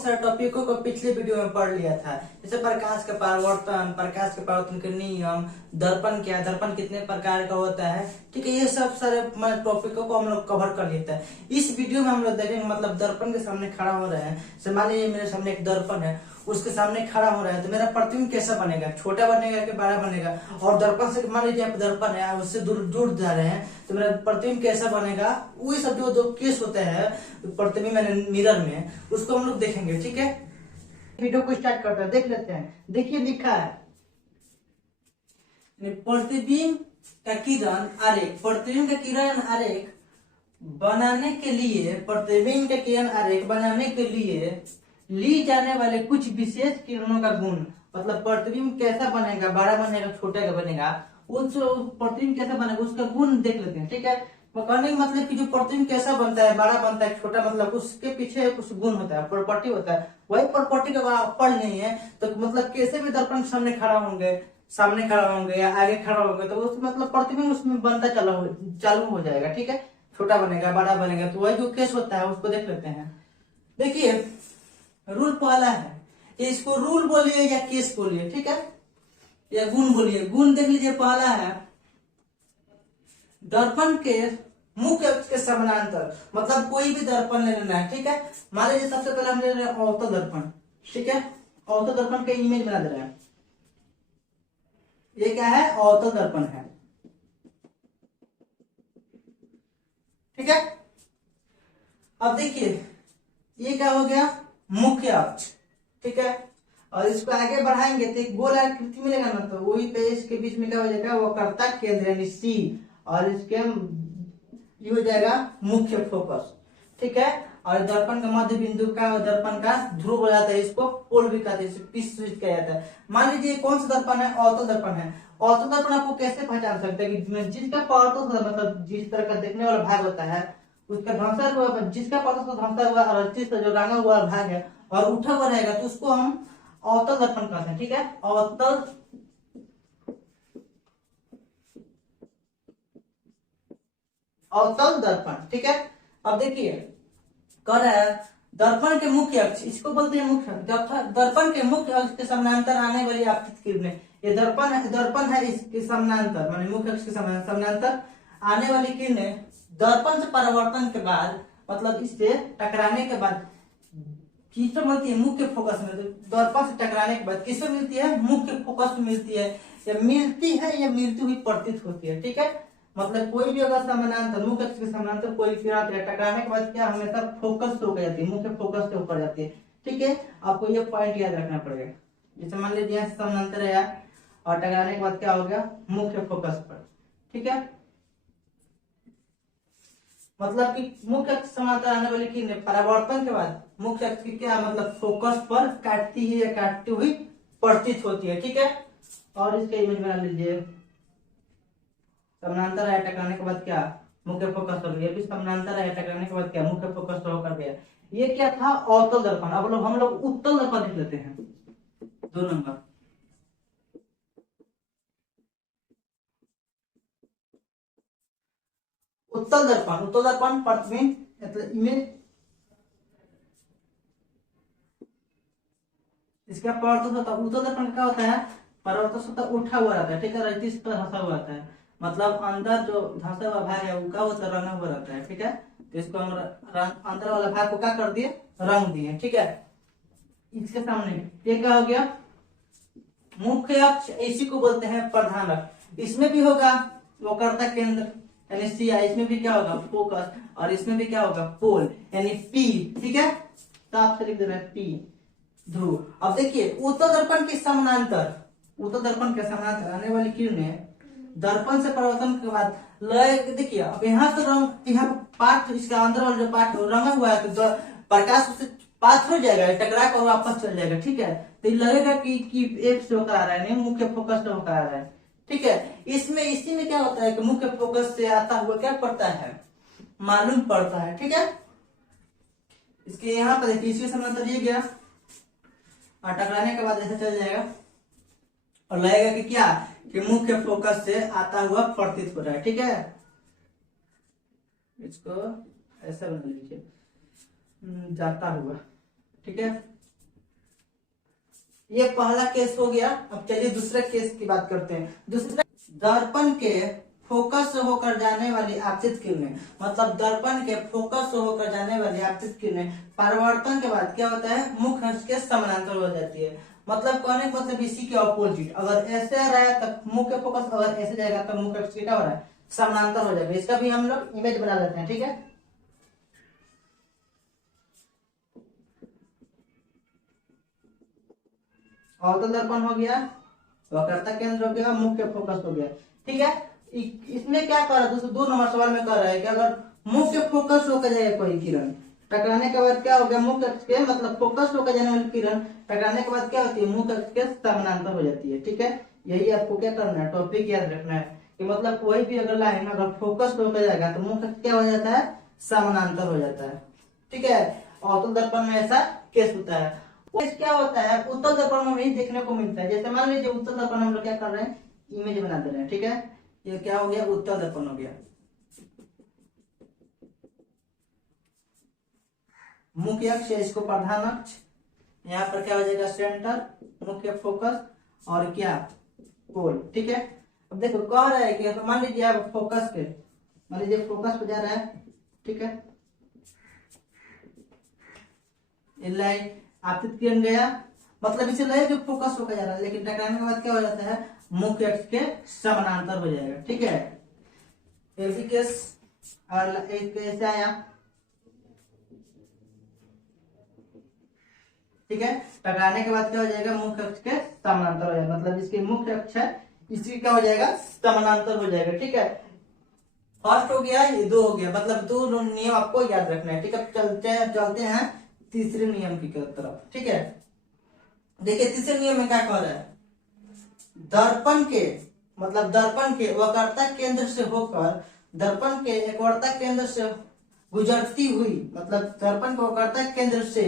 बहुत सारे टॉपिकों को पिछले वीडियो में पढ़ लिया था, जैसे प्रकाश का परावर्तन के नियम, दर्पण क्या है, दर्पण कितने प्रकार का होता है। ठीक है, ये सब सारे टॉपिकों को हम लोग कवर कर लेते हैं। इस वीडियो में हम लोग देखेंगे मतलब दर्पण के सामने खड़ा हो रहे हैं। मान लीजिए मेरे सामने एक दर्पण है, उसके सामने खड़ा हो रहा है, तो मेरा प्रतिबिंब कैसा बनेगा, छोटा बनेगा कि बड़ा बनेगा। और दर्पण से मान लीजिए आप दर्पण है उससे दूर जुड़ जा रहे हैं, तो मेरा प्रतिबिंब कैसा बनेगा। वही सब जो केस होते हैं प्रतिबिंब मिरर में, उसको हम लोग देखेंगे। ठीक है, वीडियो को स्टार्ट करते हैं, देख लेते हैं। देखिए लिखा है प्रतिबिंब का किरण आरेख। प्रतिबिंब का किरण आरेख बनाने के लिए, प्रतिबिंब का किरण आरेख बनाने के लिए ली जाने वाले कुछ विशेष किरणों का गुण, मतलब प्रतिबिंब कैसा बनेगा, बड़ा बनेगा छोटा का बनेगा, उस प्रतिबिंब कैसा बनेगा उसका गुण देख लेते हैं। ठीक है, कहने का मतलब कि जो प्रतिबिंब कैसा बनता है, बड़ा बनता है छोटा, मतलब उसके पीछे कुछ गुण होता है, प्रॉपर्टी होता है। वही प्रॉपर्टी का पढ़ नहीं है तो मतलब कैसे भी दर्पण सामने खड़ा होंगे या आगे खड़ा होंगे, तो उस मतलब प्रतिबिंब उसमें बनता चालू हो जाएगा। ठीक है, छोटा बनेगा बड़ा बनेगा, तो वही जो केस होता है उसको देख लेते हैं। देखिए रूल पहला है, इसको रूल बोलिए या केस बोलिए, ठीक है, या गुण बोलिए। गुण देख लीजिए, पहला है दर्पण के मुख्य अक्ष के समानांतर, मतलब कोई भी दर्पण ले लेना है। ठीक है, मान लीजिए सबसे पहले हम ले रहे हैं अवतल दर्पण। ठीक है, अवतल दर्पण के इमेज बना दे रहे हैं। ये क्या है, अवतल दर्पण है। ठीक है, अब देखिए ये क्या हो गया, मुख्य अक्ष। ठीक है, और इसको आगे बढ़ाएंगे तो एक गोल आकृति मिलेगा ना, तो वही पे इसके बीच में क्या हो जाएगा, वक्रता केंद्र यानी सी, और इसके ये हो जाएगा मुख्य फोकस। ठीक है, और दर्पण का मध्य बिंदु का दर्पण का ध्रुव हो जाता है, इसको पोल भी कहते हैं, पीस स्विच किया जाता है। मान लीजिए कौन सा दर्पण है, अवतल दर्पण है। अवतल दर्पण आपको कैसे पहचान सकते हैं कि जिसका परावर्तन मतलब जिस तरह का देखने वाला भाग होता है उसका ढांचा हुआ, जिसका परावर्तन ढांचा हुआ और जिस जो रंगा हुआ भाग है और उठा हुआ रहेगा, तो उसको हम अवतल दर्पण कहते हैं। ठीक है, अवतल दर्पण। ठीक है, अब देखिए कह रहा है दर्पण के मुख्य अक्ष, इसको बोलते हैं मुख्य। दर्पण के मुख्य अक्ष के समानांतर आने वाली आपतित किरणें, ये दर्पण है इसके समानांतर, माने मुख्य अक्ष के समानांतर आने वाली किरणें दर्पण से परावर्तन के बाद, मतलब इससे टकराने के बाद किसमें मिलती है, मुख्य फोकस में। दर्पण से टकराने के बाद किसमें मिलती है, मुख्य फोकस में मिलती है, या मिलती हुई प्रतीत होती है। ठीक है, मतलब कोई भी अगर समानांतर, मुख्य अक्ष के समानांतर कोई किरण टकराने के बाद क्या हमेशा फोकस से ऊपर जाती है, मुख्य फोकस से ऊपर जाती है। ठीक है, आपको ये पॉइंट याद रखना पड़ेगा। जैसे मान लीजिए समानांतर है और टकराने के बाद क्या हो गया, मुख्य फोकस पर। ठीक है, मतलब कि मुख्य अक्ष समानांतर आने वाली किरणें परावर्तन के बाद मुख्य अक्ष की क्या मतलब फोकस पर काटती है या काटती हुई प्रतीत होती है। ठीक है, और इसका इमेज बना लीजिए, समानांतर है टकराने के बाद क्या, मुख्य फोकस पर गया, भी समानांतर है टकराने के बाद क्या, मुख्य फोकस पर होकर गया। ये क्या था, अवतल दर्पण। अब हम लोग उत्तल दर्पण देख लेते हैं, 2 नंबर। उत्तल दर्पण प्रतिबिंब मतलब इमेज, इसका परावर्तन होता है। उत्तल दर्पण क्या होता है, परावर्तन होता उठा हुआ रहता है। ठीक है, इस तरह धंसा हुआ रहता है, मतलब अंदर जो धंसा हुआ भाग है वो क्या होता है, रंगा हुआ रहता है। ठीक है, तो इसको हम अंदर वाला भाग को क्या कर दिए, रंग दिए। ठीक है, इसके सामने ये क्या हो गया, मुख्य अक्ष, इसी को बोलते हैं प्रधान अक्ष। इसमें भी होगा वक्रता केंद्र यानी सी, इसमें भी क्या होगा, फोकस, और इसमें भी क्या होगा, पोल यानी पी। ठीक है, साफ से लिख दे रहे हैं पी, ध्रुव। अब देखिए उत्तल दर्पण के समानांतर, आने वाली किरणें दर्पण से परावर्तन के बाद लय, देखिए अब यहाँ से रंग, यहाँ पार्ट इसका अंदर वाला जो पार्ट रंगा हुआ है, तो प्रकाश उससे पास हो जाएगा, टकरा कर वापस चल जाएगा। ठीक है, तो लगेगा कि एक से होकर आ रहा है, नहीं मुख्य फोकस से होकर आ रहा है। ठीक है, इसी में क्या होता है कि मुख्य फोकस से आता हुआ क्या पड़ता है, मालूम पड़ता है। ठीक है, इसके यहाँ पर देखिए, इसके समानांतर ये गया और टकराने के बाद ऐसे चल जाएगा और लगेगा कि क्या, कि मुख्य फोकस से आता हुआ प्रतीत हो रहा है। ठीक है, इसको ऐसा बना लीजिए, जाता हुआ। ठीक है, ये पहला केस हो गया। अब चलिए दूसरे केस की बात करते हैं। दूसरा, दर्पण के फोकस से होकर जाने वाली आपतित किरणें, मतलब दर्पण के फोकस से होकर जाने वाली आपतित किरणें परावर्तन के बाद क्या होता है, मुख्य अक्ष के समानांतर हो जाती है। मतलब कहने का मतलब इसी के ऑपोजिट, अगर ऐसे आ रहा है तब मुख्य फोकस, अगर ऐसे जाएगा तो मुख्य अक्ष क्या हो रहा है, समानांतर हो जाएगा। इसका भी हम लोग इमेज बना लेते हैं, ठीक है। अवतल दर्पण हो गया, वक्रता केंद्र हो गया, मुख्य फोकस हो गया, ठीक है। इसमें क्या कर रहा है दोस्तों, 2 नंबर सवाल में कर रहा है कि अगर मुख्य फोकस होकर जाएगा कोई किरण, टकराने के बाद क्या हो गया, मुख्य अक्ष के मतलब फोकस होकर जाने वाली किरण टकराने के बाद क्या होती है, मुख्य अक्ष के समानांतर हो जाती है, ठीक है। यही आपको क्या करना है, टॉपिक याद रखना है कि मतलब कोई भी अगर लाइन अगर फोकस होकर जाएगा तो मुख्य अक्ष क्या हो जाता है, समानांतर हो जाता है, ठीक है। अवतल दर्पण में ऐसा केस होता है। क्या होता है, उत्तल दर्पण में भी देखने को मिलता है। जैसे मान लीजिए उत्तल दर्पण हम लोग क्या कर रहे हैं, इमेज बना दे रहे हैं, ठीक है। ये क्या हो गया, उत्तल दर्पण हो गया। मुख्य अक्ष है, इसको प्रधान अक्ष, यहाँ पर क्या हो जाएगा, सेंटर, मुख्य फोकस और क्या, पोल, ठीक है। अब देखो कह रहा है कि मान लीजिए आप फोकस पे, मान लीजिए फोकस पे जा रहा है, ठीक है। लाइन आपतित किरण गया, मतलब इसे लगे कि फोकस होकर जा रहा है, लेकिन टकराने के बाद क्या हो जाता है, मुख्य अक्ष के समानांतर हो जाएगा, ठीक है। एक केस और एक कैसे आया, ठीक है। टकराने के बाद क्या हो जाएगा, मुख्य अक्ष के समानांतर हो जाएगा, मतलब इसके मुख्य अक्ष है, इसी क्या हो जाएगा, समानांतर हो जाएगा, ठीक है। फर्स्ट हो गया, ये 2 हो गया, मतलब 2 नियम आपको याद रखना है, ठीक है। चलते हैं तीसरे नियम की तरफ, ठीक है। देखिए तीसरे नियम में क्या कह रहा है, दर्पण के मतलब दर्पण के वक्रता केंद्र से होकर, दर्पण के एकवर्ता केंद्र से गुजरती हुई, मतलब दर्पण के वक्रता केंद्र से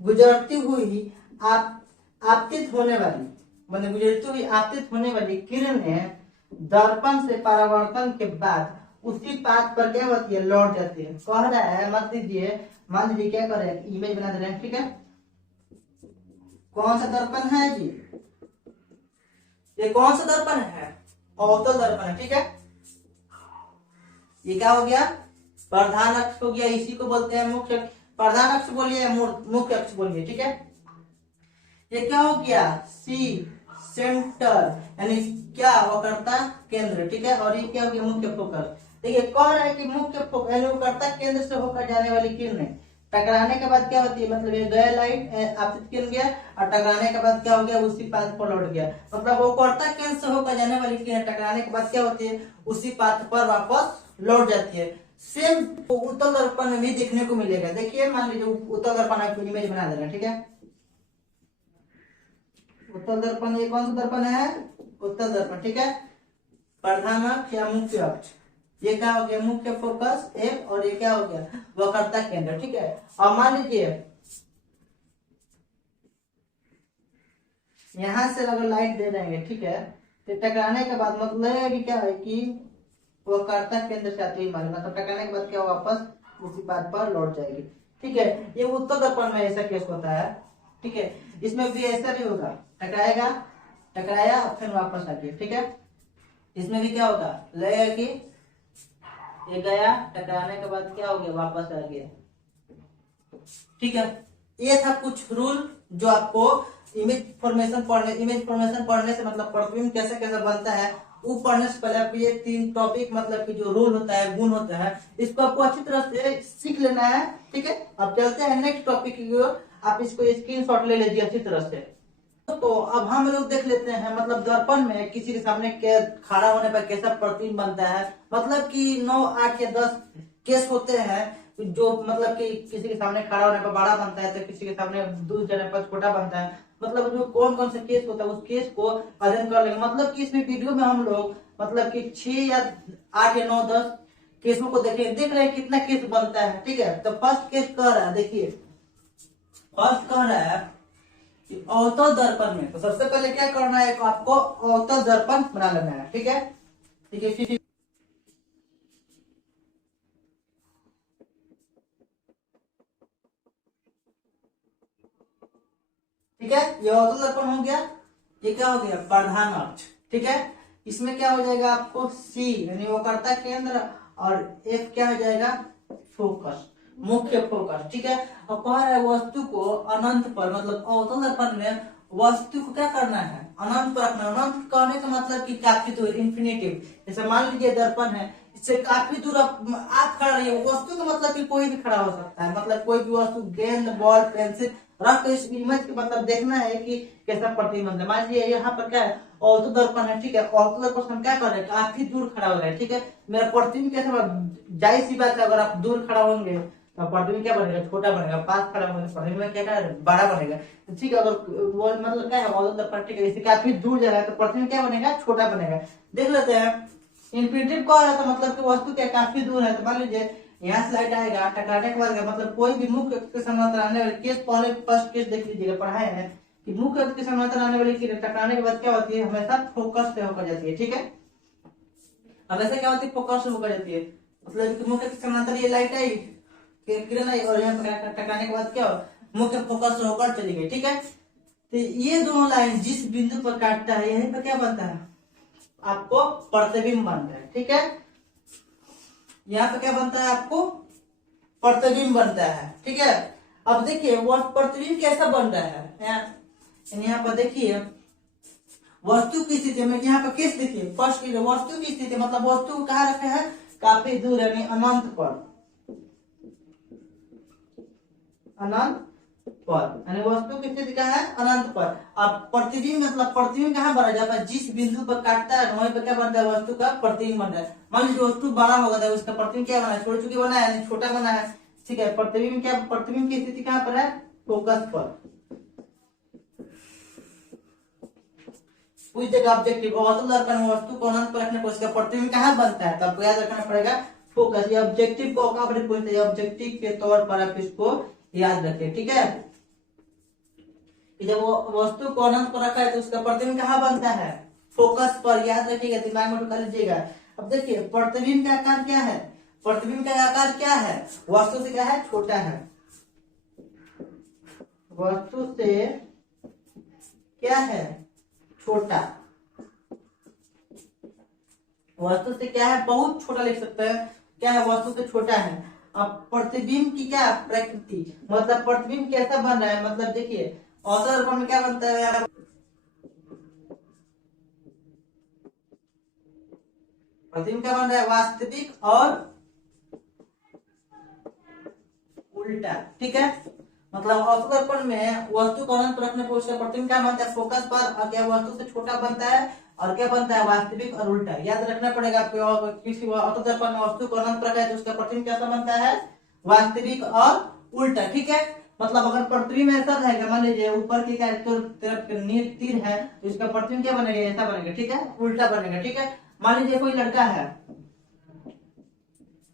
गुजरती हुई आपतित होने वाली, मतलब गुजरती हुई आपतित होने वाली किरणें दर्पण से परावर्तन के बाद उसी पाथ पर क्या होती है, लौट जाती है। कह रहा है, मान लीजिए क्या कर रहे हैं, इमेज बना दे रहे हैं, ठीक है। कौन सा दर्पण है जी, ये कौन सा दर्पण है, अवतल दर्पण है, ठीक है। ये क्या हो गया, प्रधान अक्ष हो गया, इसी को बोलते हैं मुख्य, प्रधान अक्ष बोलिए या मुख्य अक्ष बोलिए, ठीक है। ये क्या हो गया, सी सेंटर, यानी क्या, वक्रता केंद्र, ठीक है। और ये क्या हो गया, मुख्य फोकस। देखिए कह रहा है कि मुख्य फोकस यानी वक्रता केंद्र से होकर जाने वाली किरणें टकराने के बाद क्या होती है, मतलब ये गया लाइट आपतित किरण गया और टकराने के बाद क्या हो गया, उसी पाथ पर लौट गया, मतलब वक्रता केंद्र से होकर जाने वाली किरणें टकराने के बाद क्या होती है, उसी पाथ पर वापस लौट जाती है। सेम उत्तल दर्पण में भी देखने को मिलेगा। देखिए मान लीजिए उत्तल दर्पण आपको इमेज बना दे रहा है, ठीक है। उत्तल दर्पण, ये कौन सा दर्पण है, उत्तल दर्पण, ठीक है। प्रधान अक्ष या मुख्य अक्ष, ये क्या हो गया, मुख्य फोकस एक, और ये क्या हो गया, वक्रता केंद्र, ठीक है। और मान लीजिए यहां से अगर लाइट दे देंगे, ठीक है, तो टकराने के बाद मतलब अभी क्या है कि वक्रता केंद्र से आती है, मतलब टकराने के बाद क्या वापस उसी बात पर लौट जाएगी, ठीक है। ये उत्तल दर्पण में ऐसा केस होता है, ठीक है। इसमें भी ऐसा भी होगा, टकराएगा, टकराया फिर वापस आ गया, ठीक है। इसमें भी क्या होगा, लगेगा कि ये गया, टकराने के बाद क्या हो गया, वापस आ गया, ठीक है। ये था कुछ रूल जो आपको इमेज फॉर्मेशन पढ़ने से मतलब प्रतिबिंब कैसे कैसे बनता है वो पढ़ने से पहले आपको ये 3 टॉपिक मतलब कि जो रूल होता है, गुण होता है, इसको आपको अच्छी तरह से सीख लेना है, ठीक है। अब चलते हैं नेक्स्ट टॉपिक की ओर, आप इसको स्क्रीनशॉट ले लीजिए अच्छी तरह से। तो अब हम लोग देख लेते हैं मतलब दर्पण में किसी के सामने खड़ा होने पर कैसा प्रतिबिंब बनता है। मतलब कि 9, 8 या 10 केस होते हैं जो मतलब कि किसी के सामने खड़ा होने पर बड़ा बनता है, तो किसी के सामने दूर जाने पर छोटा बनता है। मतलब जो कौन कौन सा केस होता है उस केस को अध्ययन कर लेंगे। मतलब कि इसमें वीडियो में हम लोग मतलब कि 6 या 8 या 9, 10 केसों को देख रहे हैं कितना केस बनता है, ठीक है। तो फर्स्ट केस कह रहा है, देखिए फर्स्ट कह रहा है अवतल दर्पण में, तो सबसे पहले क्या करना है, आपको अवतल दर्पण बना लेना है, ठीक है। ठीक है, ठीक है, ये अवतल दर्पण हो गया। ये क्या हो गया, प्रधान अक्ष। ठीक है, इसमें क्या हो जाएगा आपको सी यानी वक्रता केंद्र और एफ क्या हो जाएगा, फोकस, मुख्य फोकस। ठीक है, अब कह रहा है वस्तु को अनंत पर, मतलब अवतल दर्पण में वस्तु को क्या करना है, अनंत पर रखना। अनंत कहने का मतलब कि काफी दूर, इन्फिनिटिव। जैसे मान लीजिए दर्पण है, इससे काफी दूर आप खड़ा रहिए, वस्तु का मतलब कि कोई भी खड़ा हो सकता है, मतलब कोई भी वस्तु, गेंद, बॉल, पेंसिल रख के इस इमेज के मतलब देखना है कि कैसा प्रतिबिंब है। मान लीजिए यहाँ पर क्या है, अवतल दर्पण है। ठीक है, अवतल दर्पण हम क्या कर रहे हैं, काफी दूर खड़ा हो रहा है। ठीक है, मेरा प्रतिबिंब कैसा, जाहिर सी बात है अगर आप दूर खड़ा होंगे तो प्रतिबिंब क्या बनेगा, छोटा बनेगा। पास खड़ा होने से प्रतिबिंब क्या बड़ा बनेगा। तो ठीक है, अगर वो मतलब क्या है अवतल दर्पण, ठीक है, इससे काफी दूर जा रहा है तो प्रतिबिंब क्या बनेगा, छोटा बनेगा। देख लेते हैं, इन्फिनिटिव कह रहा था मतलब कि वस्तु क्या काफी दूर है। तो मान लीजिए यहाँ स्लाइड आएगा, टकराने के बाद मतलब कोई भी मुख्य के समानांतर आने वाले केस, पहले फर्स्ट केस देख लीजिएगा, पढ़ाए हैं कि मुख्य के समानांतर आने वाली किरण टकराने के बाद क्या होती है, हमेशा फोकस से होकर जाती है। ठीक है, हमेशा क्या होती है, फोकस से होकर जाती है। मतलब कि मुख्य के समानांतर ये लाइट आई, किरण आई और यहाँ पर टकराने के बाद क्या हो, मुख्य फोकस से होकर चली गई। ठीक है, तो ये दोनों लाइन जिस बिंदु पर काटता है यहीं पर क्या बनता है, आपको प्रतिबिंब बनता है। ठीक है, यहाँ पे क्या बनता है, आपको प्रतिबिंब बनता है। ठीक है, अब देखिए वह प्रतिबिंब कैसा बन रहा है, यहाँ पर देखिए वस्तु की स्थिति में, यहाँ पर केस देखिए, फर्स्ट वस्तु की स्थिति मतलब वस्तु को कहाँ रखे हैं, काफी दूर यानी अनंत पर, अनंत पर यानी वस्तु की स्थिति कहाँ है, अनंत पर। अब प्रतिबिंब मतलब प्रतिबिंब कहाँ बना जाता है, जिस बिंदु पर काटता है वहीं पर क्या बनता है, वस्तु का प्रतिबिंब बन रहा है। मान लीजिए वस्तु बड़ा होगा तो उसका प्रतिबिंब क्या बना है, छोटे चुके बना है, छोटा बना है। ठीक है, प्रतिबिंब क्या, प्रतिबिंब की स्थिति कहाँ पर है, फोकस पर। पूछ देगा ऑब्जेक्टिव, अवतल दर्पण में वस्तु को अनंत पर रखने पर उसका प्रतिबिंब कहाँ बनता है, तो आपको याद रखना पड़ेगा फोकस। ये ऑब्जेक्टिव को कहाँ पर पूछते हैं, ऑब्जेक्टिव के तौर पर आप इसको याद रखिए। ठीक है, जब वो वस्तु को अनंत पर रखा है तो उसका प्रतिबिंब कहाँ बनता है, फोकस पर। याद रखिएगा, दिमाग में कर लीजिएगा। अब देखिए प्रतिबिंब का आकार क्या है, प्रतिबिंब का आकार क्या है, वस्तु से क्या है, छोटा है, वस्तु से क्या है, छोटा, वस्तु से क्या है, बहुत छोटा लिख सकते हैं, क्या है, वस्तु से छोटा है। अब प्रतिबिंब की क्या प्रकृति, मतलब प्रतिबिंब कैसा बन रहा है, मतलब देखिए अवतल दर्पण में क्या बनता है, प्रतिबिंब क्या बन रहा है, वास्तविक और उल्टा। ठीक है, मतलब अवतल दर्पण में वस्तु को अनंत पर रखने पर उसका प्रतिबिंब क्या बनता है, फोकस पर, और क्या वस्तु से छोटा बनता है, और क्या बनता है, वास्तविक और उल्टा। याद रखना पड़ेगा आपको, किसी अवतल दर्पण में वस्तु को अनंत पर रखा है तो उसका प्रतिबिंब कैसा बनता है, वास्तविक और उल्टा। ठीक है, मतलब अगर प्रतिबिंब ऐसा रहेगा, मान लीजिए ऊपर की तरफ तीर है तो इसका प्रतिबिंब क्या बनेगा, ऐसा बनेगा। ठीक है, उल्टा बनेगा। ठीक है, मान लीजिए कोई लड़का है,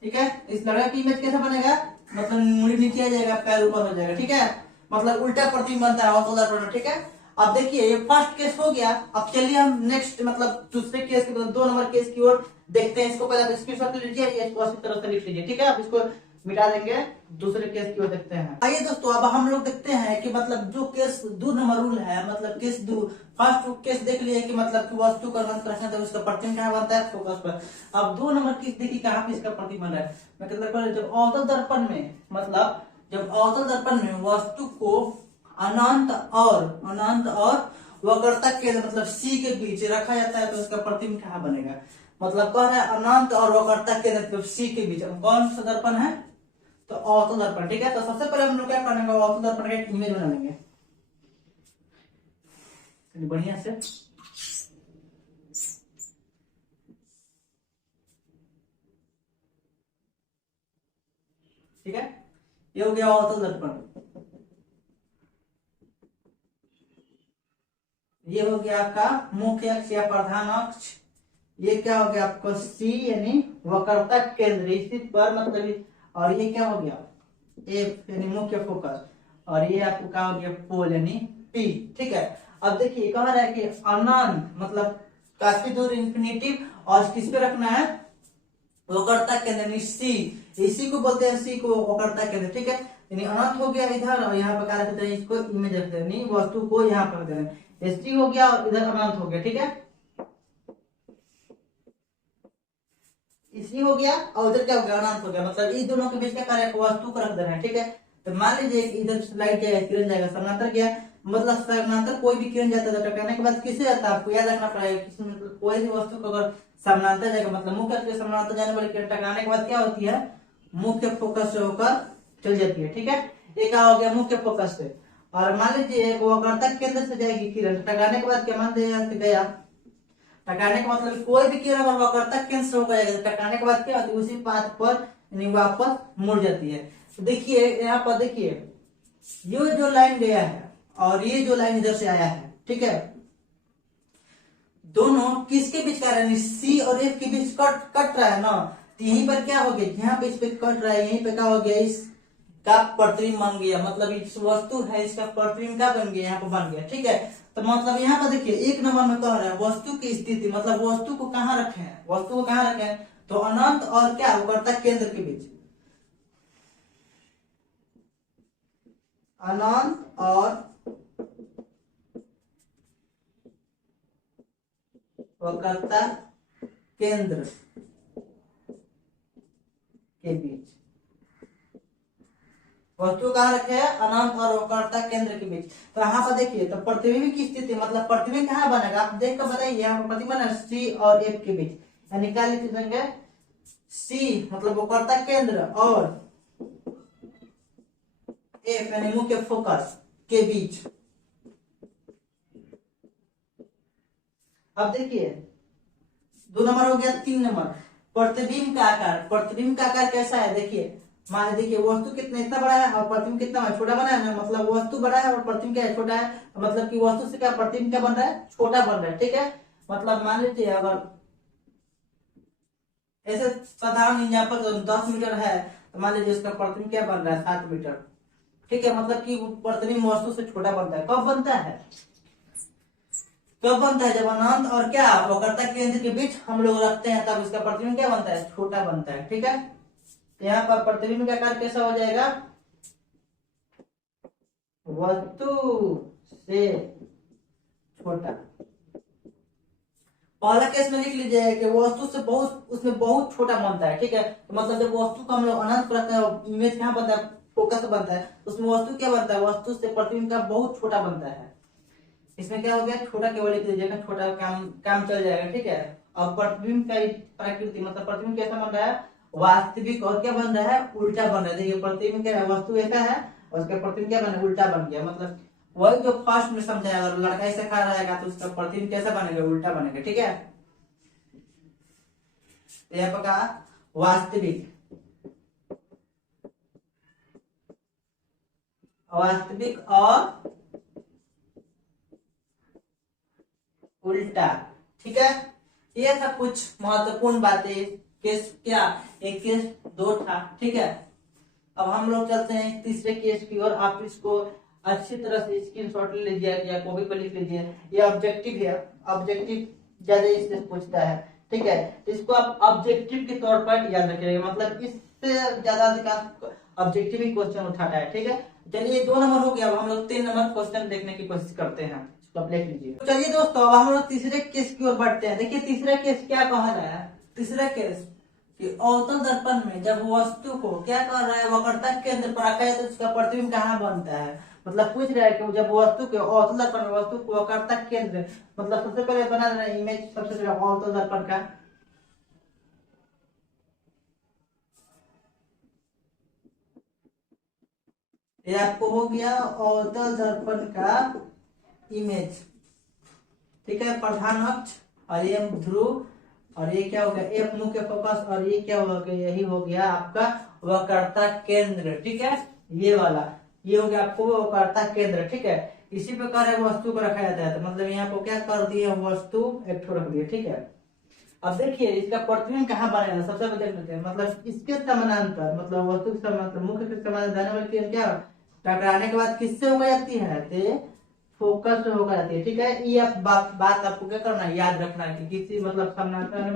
ठीक है, इस लड़का की इमेज कैसा बनेगा, मतलब मुड़ी नीचे आ जाएगा, पैर ऊपर हो जाएगा। ठीक है, मतलब उल्टा प्रतिबिंब बनता है अवतल दर्पण में। ठीक है, अब देखिए ये फर्स्ट केस हो गया। अब चलिए हम नेक्स्ट मतलब दूसरे केस के, मतलब 2 नंबर केस की ओर देखते हैं। इसको पहले आप स्क्रीनशॉट ले लीजिए, इसको अच्छी तरह से लिख लीजिए। ठीक है, अब इसको मिटा देंगे, दूसरे केस की ओर देखते हैं। आइए दोस्तों, अब हम लोग देखते हैं कि मतलब जो केस 2 नंबर रूल है, मतलब केस 2, फर्स्ट केस देख लिए कि मतलब कि वस्तु का अनंत रखना था, उसका प्रतिबिंब कहाँ बनता है, फोकस पर। अब 2 नंबर केस देखिए कहाँ पे इसका प्रतिबिंब बन रहा है। मतलब जब अवतल दर्पण में, मतलब जब अवतल दर्पण में वस्तु को अनंत और वक्रता के मतलब सी के बीच रखा जाता है तो उसका प्रतिबिंब कहाँ बनेगा। मतलब कह रहा है अनंत और वक्रता के मतलब सी के बीच कौन सा दर्पण है, तो अवतल दर्पण। ठीक है, तो सबसे पहले हम लोग क्या करेंगे, अवतल दर्पण का एक इमेज बना लेंगे बढ़िया से। ठीक है, ये हो गया अवतल दर्पण, ये हो गया आपका मुख्य अक्ष या प्रधान अक्ष। ये क्या हो गया आपको सी यानी वक्रता केंद्र स्थित पर, मतलब और ये क्या हो गया एफ यानी मुख्य फोकस, और ये आपको क्या हो गया पोल यानी पी। ठीक है, अब देखिए कह रहा है कि अनंत मतलब काफी दूर, इंफिनिटिव, और किस पे रखना है, वक्रता केंद्र सी, इसी को बोलते हैं सी को वक्रता केंद्र। ठीक है, यानी अनंत हो गया इधर, और यहाँ पर क्या रखते हैं, इसको इमेज रखते हैं, यानी वस्तु को यहाँ पर रखते हैं। ST हो गया और इधर अनंत हो गया, ठीक है। इसी हो गया और उधर क्या हो गया, अनंत हो गया। मतलब इस दोनों के बीच क्या कार्य, वस्तु को रख देना है, ठीक है। तो मान लीजिए इधर लाइट जाएगा, किरण जाएगा, समानांतर गया, मतलब समानांतर कोई भी किरण जाता है तो टकराने के बाद किससे जाता है, आपको याद रखना पड़ेगा। किसी मतलब कोई भी वस्तु को अगर समानांतर जाएगा, मतलब मुख्य अक्ष के समानांतर जाने वाली किरण टकराने के बाद क्या होती है, मुख्य फोकस से होकर चल जाती है, ठीक है। एक हो गया मुख्य फोकस से। और मान लीजिए एक वक्रता केंद्र से जाएगी किरण, टकराने के बाद क्या मान लीजिए गया, टकराने का मतलब कोई भी किरण अगर वक्रता केंद्र से होकर जाएगा, टकराने के बाद क्या होती है, उसी पाथ पर यानी वापस मुड़ जाती है। तो देखिए यहाँ पर देखिए, ये जो लाइन गया है और ये जो लाइन इधर से आया है, ठीक है, दोनों किसके बीच का है, सी और एफ के बीच कट रहा है ना। तो यहीं पर क्या हो गया, यहाँ पे इस पे कट रहा है, यहीं पे क्या हो गया, इसका प्रतिबिंब बन गया, मतलब इस वस्तु है इसका प्रतिबिंब क्या बन गया, यहाँ पे बन गया, ठीक है। तो मतलब यहाँ पर देखिए 1 नंबर में कह रहा है वस्तु की स्थिति, मतलब वस्तु को कहाँ रखे हैं, वस्तु को कहाँ रखे हैं, तो अनंत और क्या वक्रता केंद्र के बीच, अनंत और वक्रता केंद्र के बीच वस्तु कहाँ रखे हैं, अनंत और वक्रता केंद्र के बीच। तो यहाँ पर देखिए, तो प्रतिबिंब की स्थिति मतलब प्रतिबिंब कहाँ बनेगा, आप देख कर बताइए। यहाँ पर प्रतिबिंब बना सी और एफ के बीच, यानी क्या लिख देंगे, सी मतलब वक्रता केंद्र और एफ यानी मुख्य फोकस के बीच। अब देखिए 2 नंबर हो गया। 3 नंबर प्रतिबिंब का आकार, प्रतिबिंब का आकार कैसा है, देखिए मान देखिए वस्तु कितना इतना बड़ा है और प्रतिबिंब कितना छोटा बना है ना, मतलब वस्तु बड़ा है और प्रतिबिंब क्या है, छोटा है, मतलब कि वस्तु से क्या प्रतिबिंब क्या बन रहा है, छोटा बन रहा है, ठीक है। मतलब मान लीजिए अगर ऐसे साधारण एग्जाम्पल 10 मीटर है, तो मान लीजिए उसका प्रतिबिंब क्या बन रहा है, 7 मीटर, ठीक है। मतलब कि प्रतिबिंब वस्तु से छोटा बनता है, कब बनता है, कब बनता है, जब अनंत और क्या वक्रता केंद्र के बीच हम लोग रखते हैं, तब इसका प्रतिबिंब क्या बनता है, छोटा बनता है, ठीक है। तो यहाँ पर प्रतिबिंब का आकार कैसा हो जाएगा, वस्तु से छोटा। पहला केस में लिख लीजिए कि वस्तु से बहुत, उसमें बहुत छोटा बनता है, ठीक है। तो मतलब जब वस्तु को हम लोग अनंत रखते हैं, इमेज कहाँ बनता है, फोकस बनता है, उसमें वस्तु क्या बनता है, वस्तु से प्रतिबिंब का बहुत छोटा बनता है। इसमें क्या हो गया, छोटा केवल लिख लीजिएगा, छोटा काम चल जाएगा, ठीक है। और प्रतिबिंब का प्रकृति मतलब प्रतिबिंब कैसा बन रहा है, वास्तविक और क्या बन रहा है, उल्टा बन रहा है। देखिए प्रतिबिंब क्या है, वस्तु ऐसा है और उसका प्रतिबिंब क्या बना, उल्टा बन गया। मतलब वही जो फर्स्ट में समझाया, अगर लड़का ऐसे खा रहेगा तो उसका प्रतिबिंब कैसा बनेगा, उल्टा बनेगा, ठीक है। तो यहाँ पर कहा वास्तविक, वास्तविक और उल्टा, ठीक है। ये था कुछ महत्वपूर्ण बातें। केस क्या, एक केस 2 था, ठीक है। अब हम लोग चलते हैं तीसरे केस की ओर। आप इसको अच्छी तरह से स्क्रीनशॉट ले लीजिए या कॉपी पर लिख लीजिए। ये ऑब्जेक्टिव है, ऑब्जेक्टिव ज्यादा इससे पूछता है, ठीक है। तो इसको आप ऑब्जेक्टिव के तौर पर याद रखिएगा, मतलब इससे ज्यादा अधिकांश ऑब्जेक्टिव ही क्वेश्चन उठाता है, ठीक है। चलिए 2 नंबर हो गया। अब हम लोग 3 नंबर क्वेश्चन देखने की कोशिश करते हैं, इसको आप लिख लीजिए। तो चलिए दोस्तों, अब हम लोग तीसरे केस की ओर बढ़ते हैं। देखिए तीसरा केस क्या कहा रहा है, तीसरा केस कि अवतल दर्पण में जब वस्तु को क्या कर रहा है, वक्रता केंद्र पर आकर तो उसका प्रतिबिंब कहाँ बनता है। मतलब पूछ रहा है कि जब वस्तु के अवतल दर्पण में वस्तु को वक्रता केंद्र, मतलब सबसे पहले बना रहा है इमेज, सबसे पहले अवतल दर्पण का, ये आपको हो गया अवतल दर्पण का इमेज, ठीक है। प्रधान अक्ष और ये ध्रुव और ये क्या हो गया, एक मुख्य फोकस, और ये क्या हो गया, यही हो गया आपका वक्रता केंद्र, ठीक है। ये वाला ये हो गया आपको वक्रता केंद्र, ठीक है। इसी प्रकार वस्तु को रखा जाता है, तो मतलब यहाँ को क्या कर दिए, वस्तु एक ठो रख दिए, ठीक है। अब देखिए इसका प्रतिबिंब कहाँ बनेगा, सबसे पहले देख लेते हैं। मतलब इसके समानांतर, मतलब वस्तु के समानांतर, मुख्य के समानांतर जाने वाली किरण क्या टकराने के बाद किससे हो जाती है, फोकस से होकर जाती है, ठीक है। ये बात आपको क्या करना है, याद रखना है कि किसी मतलब समानांतर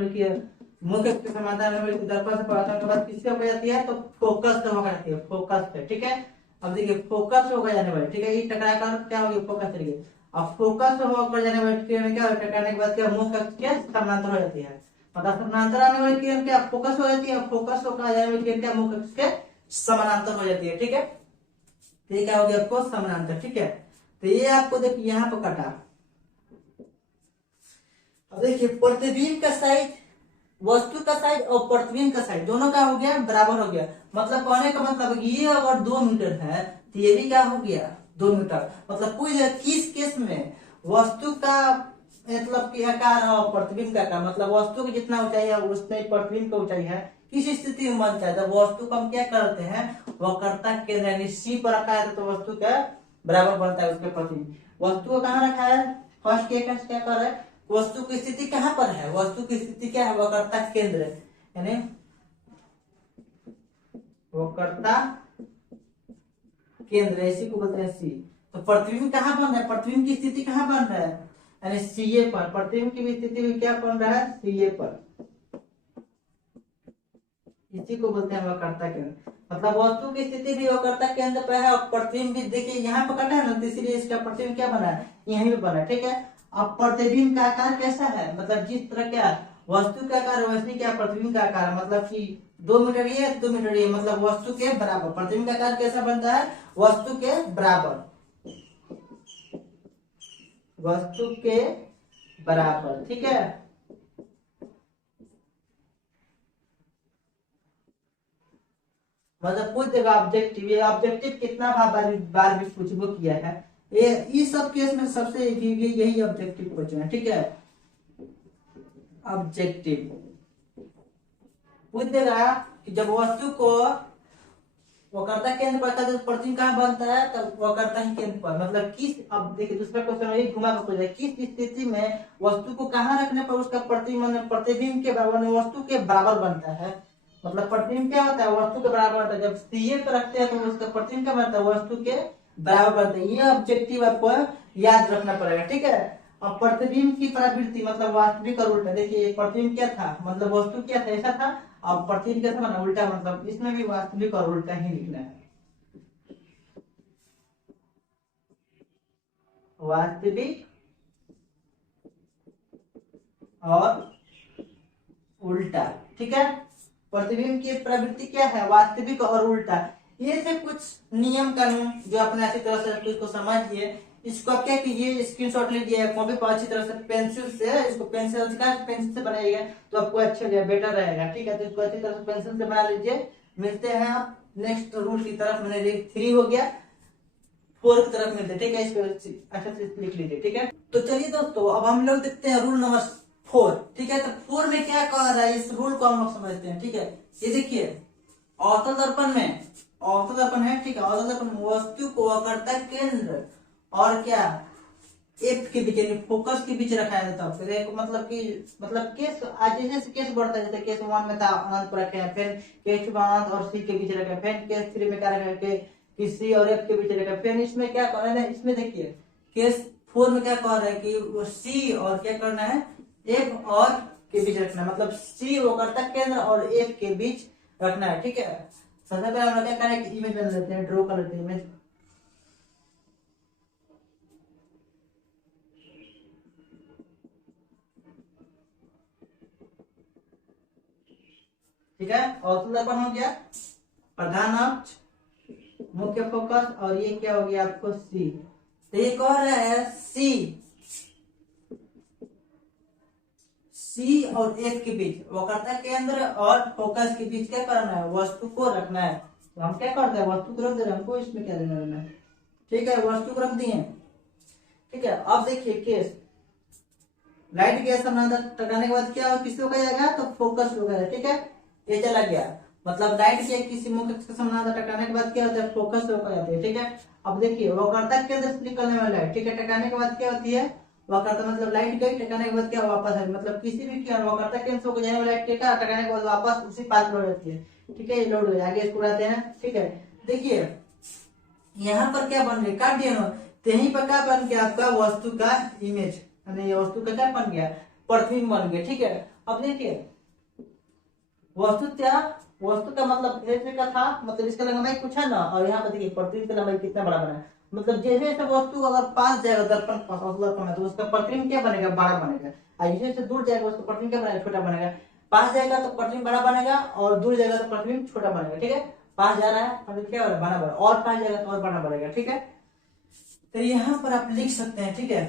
मुख्य के समानांतर दर्पण से परावर्तन के बाद किससे हो जाती है, तो फोकस से होकर जाती है, फोकस से, ठीक है। अब देखिए फोकस होकर जाने वाले, ठीक है, ये टकरा कर क्या हो गया, फोकस चली गई। अब फोकस होकर जाने वाली किरण में क्या होता है, टकराने के बाद क्या मुख्य अक्ष के समानांतर हो जाती है। मतलब समानांतर आने वाली किरण क्या फोकस हो जाती है, फोकस होकर जाने वाली किरण क्या मुख्य अक्ष के समानांतर हो जाती है, ठीक है। तो ये क्या हो गया आपको समानांतर, ठीक है। तो ये आपको देखिए यहाँ पर कटा। अब देखिए प्रतिबिंब का साइज, वस्तु का साइज और प्रतिबिंब का साइज दोनों का हो गया बराबर हो गया। मतलब कहने का मतलब ये अगर 2 मीटर है तो ये भी क्या हो गया 2 मीटर। मतलब कोई किस केस में वस्तु का मतलब कि आकार और प्रतिबिंब का आकार, मतलब वस्तु की जितना ऊंचाई है उसमें प्रतिबिंब का ऊंचाई है, किस स्थिति में बनता है, जब वस्तु को हम क्या करते हैं वक्रता केंद्र यानी सी पर रखा है तो वस्तु का बराबर बनता है उसके प्रतिबिंब। वस्तु को कहाँ रखा है, फर्स्ट क्या कर रहा है, वस्तु की स्थिति कहाँ पर है, वस्तु की स्थिति क्या है वक्रता केंद्र यानी वक्रता केंद्र, इसी को बोलते हैं सी। तो प्रतिबिंब कहाँ बन रहा है, प्रतिबिंब की स्थिति कहाँ बन रहा है यानी सीए पर, प्रतिबिंब की स्थिति में क्या बन रहा है सीए पर, इसी को बोलते हैं वक्रता केंद्र। मतलब वस्तु की स्थिति भी वक्रता केंद्र पे है और प्रतिबिंब भी देखिए यहाँ पर कटा है ना, तो इसलिए इसका प्रतिबिंब क्या बना है यहीं पे बना है, ठीक है। अब प्रतिबिंब का आकार कैसा है, मतलब जिस तरह क्या वस्तु का आकार वैसे क्या प्रतिबिंब का आकार, मतलब कि 2 मीटर ये 2 मीटर ये, मतलब वस्तु के बराबर। प्रतिबिंब का आकार कैसा बनता है वस्तु के बराबर, वस्तु के बराबर, ठीक है। मतलब कुछ जगह ऑब्जेक्टिव, ये ऑब्जेक्टिव कितना बार भी पूछ वो किया है, ये इस सब केस में सबसे यही ऑब्जेक्टिव क्वेश्चन है, ठीक है। ऑब्जेक्टिव पूछ देगा कि जब वस्तु को वक्रता केंद्र पर था तो प्रतिबिंब कहाँ बनता है, तब वक्रता ही केंद्र पर, मतलब किस, अब देखिए दूसरा क्वेश्चन है घुमा कर पूछा किस स्थिति में वस्तु को कहाँ रखने पर उसका प्रतिबिंब के बराबर वस्तु के बराबर बनता है। मतलब प्रतिबिंब क्या होता है वस्तु के बराबर बनता है, जब सीए पर रखते हैं तो उसका प्रतिबिंब क्या बनता है वस्तु के बराबर बनता है। ये ऑब्जेक्टिव आपको याद रखना पड़ेगा, ठीक है। अब प्रतिबिंब की प्रवृत्ति मतलब वास्तविक और उल्टा, देखिए प्रतिबिंब क्या था मतलब वस्तु क्या था ऐसा था, अब प्रतिबिंब क्या था ना उल्टा, मतलब इसमें भी वास्तविक और उल्टा ही लिखना है, वास्तविक और उल्टा, ठीक है। प्रतिबिंब की प्रवृत्ति क्या है वास्तविक और उल्टा। ये थे कुछ नियम कानून जो अपने अच्छी तरह से इसको समझिए। इसको आप क्या कीजिए स्क्रीनशॉट लीजिए कॉपी पर अच्छी तरह से पेंसिल से, इसको पेंसिल से बनाइएगा तो आपको अच्छा रहेगा बेटर रहेगा, ठीक है। तो इसको अच्छी तरह से पेंसिल से बना लीजिए। मिलते हैं आप नेक्स्ट रूल की तरफ, मैंने 3 हो गया 4 की तरफ मिलते हैं, ठीक है। इसको अच्छा से लिख लीजिए, ठीक है। तो चलिए दोस्तों अब हम लोग देखते हैं रूल नंबर 4, ठीक है। तो 4 में क्या कह रहा है इस रूल को हम लोग समझते हैं, ठीक है। ये देखिए अवतल दर्पण में, अवतल दर्पण है, ठीक है, अवतल दर्पण वस्तु को वक्रता केंद्र और क्या एफ के बीच यानी फोकस के बीच रखा है तब फिर मतलब केस आज जैसे केस बढ़ता है, जैसे केस 1 में था अनंत पर रखे हैं, फिर केस 2 अनंत और सी के बीच रखे हैं, फिर केस 3 में क्या रखा है कि सी और एफ के बीच रखा है, फिर इसमें क्या कर रहा है, इसमें देखिए केस 4 में क्या कह रहा है कि वो सी और क्या करना है एफ और के बीच रखना है, मतलब सी वक्रता केंद्र और एफ के बीच रखना है, ठीक है। सबसे पहले हम लोग क्या करें इमेज बना लेते हैं, ड्रॉ कर लेते हैं इमेज। ठीक है, अवतल दर्पण हो गया, प्रधान अक्ष, मुख्य फोकस, और ये क्या हो गया आपको सी। तो ये कह रहा है सी और एफ के बीच वक्रता केंद्र और फोकस के बीच क्या करना है वस्तु को रखना है। तो हम क्या करते हैं वस्तु को रख दे रहे हैं, हमको इसमें क्या देना है, ठीक है, वस्तु को रख दिए, ठीक है। अब देखिए केस लाइट गया समानांतर टकराने के बाद क्या किसी को जाएगा तो फोकस हो गया, ठीक है, ये चला गया। मतलब लाइट के किसी मुख्य के समानांतर टकराने के बाद क्या होता है फोकस हो जाती है, ठीक है। अब देखिए वक्रता केंद्र से निकलने वाला लाइट, ठीक है, टकराने के बाद क्या होती है वक्रता, मतलब लाइट गई टकराने के बाद क्या वापस है, मतलब किसी भी वक्रता केंद्र से जाने वाला लाइट क्या टकराने के बाद वापस उसी पाथ पर जाती है, ठीक है। ये लोड हो जाए आगे इसको रहते हैं, ठीक है। देखिए यहाँ पर क्या बन गया काट दिया ना, तो यहीं पर क्या बन गया आपका वस्तु का इमेज, ये वस्तु का क्या बन गया प्रतिबिंब बन गया, ठीक है। अब देखिए वस्तुतः वस्तु का मतलब ऐसे का था, मतलब इसका लंबाई कुछ है ना, और यहाँ पर देखिए प्रतिबिंब का लंबाई कितना बड़ा बना है। मतलब जैसे जैसे वस्तु अगर पास जाएगा दर्पण पास दर्पण है तो उसका प्रतिबिंब क्या बनेगा, बड़ा बनेगा। और जैसे जैसे दूर जाएगा उसका प्रतिबिंब क्या बनेगा, छोटा बनेगा। पास जाएगा तो प्रतिबिंब बड़ा बनेगा और दूर जाएगा तो प्रतिबिंब छोटा बनेगा। ठीक है, पास जा रहा है प्रतिबिंब क्या बड़ा बनेगा, और पास जाएगा तो और बड़ा बनेगा। ठीक है, तो यहाँ पर आप लिख सकते हैं। ठीक है,